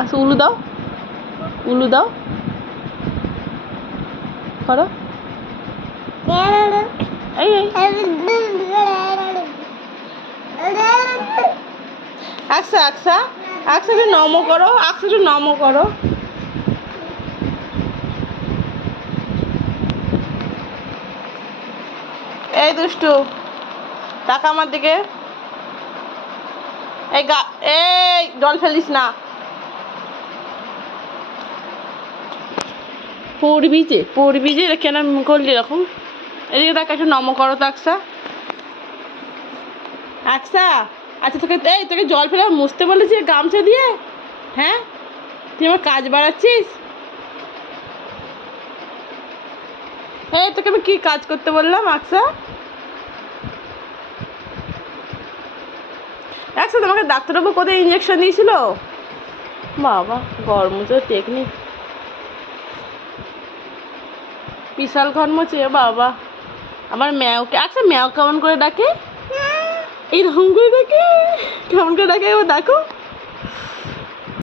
আচ্ছা উলু দাও, উলু দাও, করো। এই আকসা আকসা আকসা একটু নমো করো, আকসা একটু নমো করো। এই দুষ্টু টাকা আমার দিকে। এই জল ফেলিস না। পড়বি যে কেন করলি এরকম? এদিকে তাকে একটু নমো করো তো আকসা। আকসা আচ্ছা তোকে জল ফেলে মুছতে বলেছি গামছা দিয়ে? হ্যাঁ, তুই আমার কাজ বাড়াচ্ছিস। তোকে আমি কি কাজ করতে বললাম আকসা? আকসা তোমাকে ডাক্তারবাবু কোথায় ইঞ্জেকশন দিয়েছিল? বাবা গরম তো টেকনিক, বিশাল ঘর মোছে বাবা। আমার ম্যাওকে আকসা ম্যাও কেমন করে ডাকে? এইরকম করে ডাকে, কেমন করে ডাকে এবার দেখো।